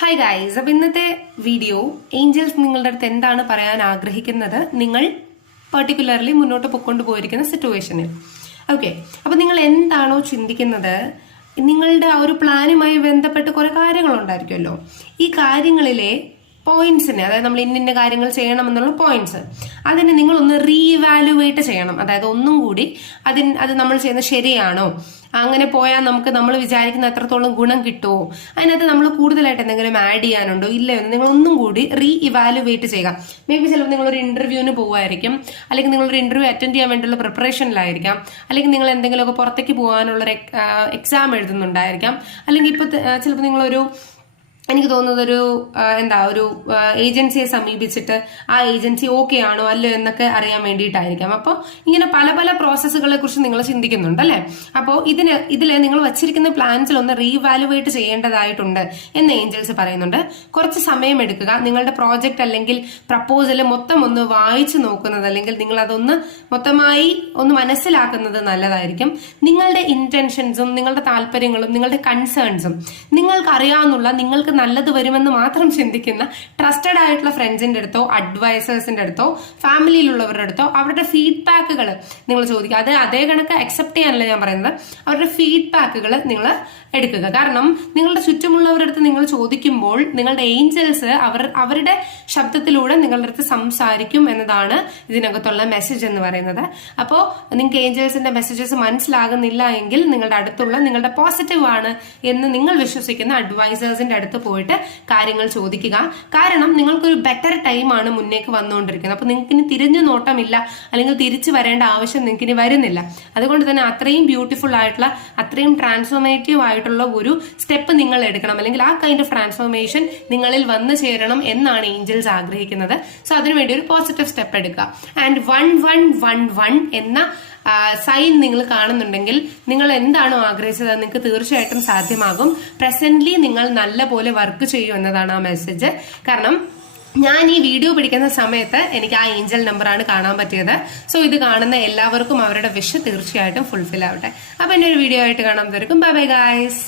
Hi guys, അപ്പൊ ഇന്നത്തെ video Angeles നിങ്ങളുടെ അടുത്ത് എന്താണ് പറയാൻ ആഗ്രഹിക്കുന്നത് നിങ്ങൾ പെർട്ടിക്കുലർലി മുന്നോട്ട് പൊക്കൊണ്ട് പോയിരിക്കുന്ന സിറ്റുവേഷനിൽ. ഓക്കെ, അപ്പൊ നിങ്ങൾ എന്താണോ ചിന്തിക്കുന്നത്, നിങ്ങളുടെ ആ ഒരു പ്ലാനുമായി ബന്ധപ്പെട്ട് കുറെ കാര്യങ്ങൾ ഉണ്ടായിരിക്കുമല്ലോ. ഈ കാര്യങ്ങളിലെ പോയിന്റ്സിന്, അതായത് നമ്മൾ ഇന്ന കാര്യങ്ങൾ ചെയ്യണം എന്നുള്ള പോയിന്റ്സ്, അതിനെ നിങ്ങൾ ഒന്ന് റീവാലുവേറ്റ് ചെയ്യണം. അതായത് ഒന്നും കൂടി അത് നമ്മൾ ചെയ്യുന്നത് ശരിയാണോ, അങ്ങനെ പോയാൽ നമുക്ക് നമ്മൾ വിചാരിക്കുന്ന എത്രത്തോളം ഗുണം കിട്ടുമോ, അതിനകത്ത് നമ്മൾ കൂടുതലായിട്ട് എന്തെങ്കിലും ആഡ് ചെയ്യാനുണ്ടോ ഇല്ലയോ എന്ന് നിങ്ങൾ ഒന്നും കൂടി റീ ഇവാലുവേറ്റ് ചെയ്യുക. മേ ബി ചിലപ്പോൾ നിങ്ങളൊരു ഇന്റർവ്യൂവിന് പോകുമായിരിക്കും, അല്ലെങ്കിൽ നിങ്ങളൊരു ഇന്റർവ്യൂ അറ്റൻഡ് ചെയ്യാൻ വേണ്ടിയുള്ള പ്രിപ്പറേഷനിലായിരിക്കാം, അല്ലെങ്കിൽ നിങ്ങൾ എന്തെങ്കിലുമൊക്കെ പുറത്തേക്ക് പോകാനുള്ള എക്സാം എഴുതുന്നുണ്ടായിരിക്കാം, അല്ലെങ്കിൽ ഇപ്പൊ ചിലപ്പോൾ നിങ്ങളൊരു, എനിക്ക് തോന്നുന്നത് ഒരു ഏജൻസിയെ സമീപിച്ചിട്ട് ആ ഏജൻസി ഓക്കെ ആണോ അല്ലയോ എന്നൊക്കെ അറിയാൻ വേണ്ടിയിട്ടായിരിക്കാം. അപ്പോൾ ഇങ്ങനെ പല പല പ്രോസസ്സുകളെ കുറിച്ച് നിങ്ങൾ ചിന്തിക്കുന്നുണ്ട് അല്ലെ. അപ്പോൾ ഇതില് നിങ്ങൾ വച്ചിരിക്കുന്ന പ്ലാൻസിൽ ഒന്ന് റീവാലുവേറ്റ് ചെയ്യേണ്ടതായിട്ടുണ്ട് എന്ന് ഏഞ്ചൽസ് പറയുന്നുണ്ട്. കുറച്ച് സമയം എടുക്കുക. നിങ്ങളുടെ പ്രോജക്റ്റ് അല്ലെങ്കിൽ പ്രപ്പോസൽ മൊത്തം ഒന്ന് വായിച്ചു നോക്കുന്നത്, അല്ലെങ്കിൽ നിങ്ങൾ അതൊന്ന് മൊത്തമായി ഒന്ന് മനസ്സിലാക്കുന്നത് നല്ലതായിരിക്കും. നിങ്ങളുടെ ഇന്റൻഷൻസും നിങ്ങളുടെ താല്പര്യങ്ങളും നിങ്ങളുടെ കൺസേൺസും നിങ്ങൾക്ക് അറിയാവുന്ന, നിങ്ങൾക്ക് നല്ലത് വരുമെന്ന് മാത്രം ചിന്തിക്കുന്ന ട്രസ്റ്റഡ് ആയിട്ടുള്ള ഫ്രണ്ട്സിന്റെ അടുത്തോ അഡ്വൈസേഴ്സിന്റെ അടുത്തോ ഫാമിലിയിലുള്ളവരുടെ അടുത്തോ അവരുടെ ഫീഡ്ബാക്കുകൾ നിങ്ങൾ ചോദിക്കുക. അത് അതേ കണക്ക് അക്സെപ്റ്റ് ചെയ്യാനല്ല ഞാൻ പറയുന്നത്, അവരുടെ ഫീഡ്ബാക്കുകൾ നിങ്ങൾ എടുക്കുക. കാരണം നിങ്ങളുടെ ചുറ്റുമുള്ളവരുടെ അടുത്ത് നിങ്ങൾ ചോദിക്കുമ്പോൾ നിങ്ങളുടെ ഏഞ്ചൽസ് അവരുടെ ശബ്ദത്തിലൂടെ നിങ്ങളുടെ അടുത്ത് സംസാരിക്കും എന്നതാണ് ഇതിനകത്തുള്ള മെസ്സേജ് എന്ന് പറയുന്നത്. അപ്പോൾ നിങ്ങൾക്ക് ഏഞ്ചൽസിന്റെ മെസ്സേജസ് മനസ്സിലാകുന്നില്ല എങ്കിൽ നിങ്ങളുടെ അടുത്തുള്ള, നിങ്ങളുടെ പോസിറ്റീവ് ആണ് എന്ന് നിങ്ങൾ വിശ്വസിക്കുന്ന അഡ്വൈസേഴ്സിന്റെ അടുത്ത് പോയിട്ട് കാര്യങ്ങൾ ചോദിക്കുക. കാരണം നിങ്ങൾക്കൊരു ബെറ്റർ ടൈമാണ് മുന്നേക്ക് വന്നുകൊണ്ടിരിക്കുന്നത്. അപ്പൊ നിങ്ങൾക്ക് ഇനി തിരിഞ്ഞു നോട്ടമില്ല, അല്ലെങ്കിൽ തിരിച്ചു വരേണ്ട ആവശ്യം നിങ്ങൾക്ക് ഇനി വരുന്നില്ല. അതുകൊണ്ട് തന്നെ അത്രയും ബ്യൂട്ടിഫുൾ ആയിട്ടുള്ള, അത്രയും ട്രാൻസ്ഫോർമേറ്റീവ് ആയിട്ടുള്ള ഒരു സ്റ്റെപ്പ് നിങ്ങൾ എടുക്കണം, അല്ലെങ്കിൽ ആ കൈൻഡ് ഓഫ് ട്രാൻസ്ഫോർമേഷൻ നിങ്ങളിൽ വന്നു ചേരണം എന്നാണ് ഏഞ്ചൽസ് ആഗ്രഹിക്കുന്നത്. സോ അതിനുവേണ്ടി ഒരു പോസിറ്റീവ് സ്റ്റെപ്പ് എടുക്കുക. ആൻഡ് 1111 എന്ന സൈൻ നിങ്ങൾ കാണുന്നുണ്ടെങ്കിൽ നിങ്ങൾ എന്താണോ ആഗ്രഹിച്ചത് നിങ്ങൾക്ക് തീർച്ചയായിട്ടും സാധ്യമാകും. പ്രസന്റ്ലി നിങ്ങൾ നല്ല പോലെ വർക്ക് ചെയ്യും എന്നതാണ് ആ മെസ്സേജ്. കാരണം ഞാൻ ഈ വീഡിയോ പിടിക്കുന്ന സമയത്ത് എനിക്ക് ആ ഏഞ്ചൽ നമ്പറാണ് കാണാൻ പറ്റിയത്. സോ ഇത് കാണുന്ന എല്ലാവർക്കും അവരുടെ വിഷ് തീർച്ചയായിട്ടും ഫുൾഫിൽ ആവട്ടെ. അപ്പൊ എന്നെ ഒരു വീഡിയോ ആയിട്ട് കാണാൻ വരും. Bye bye guys.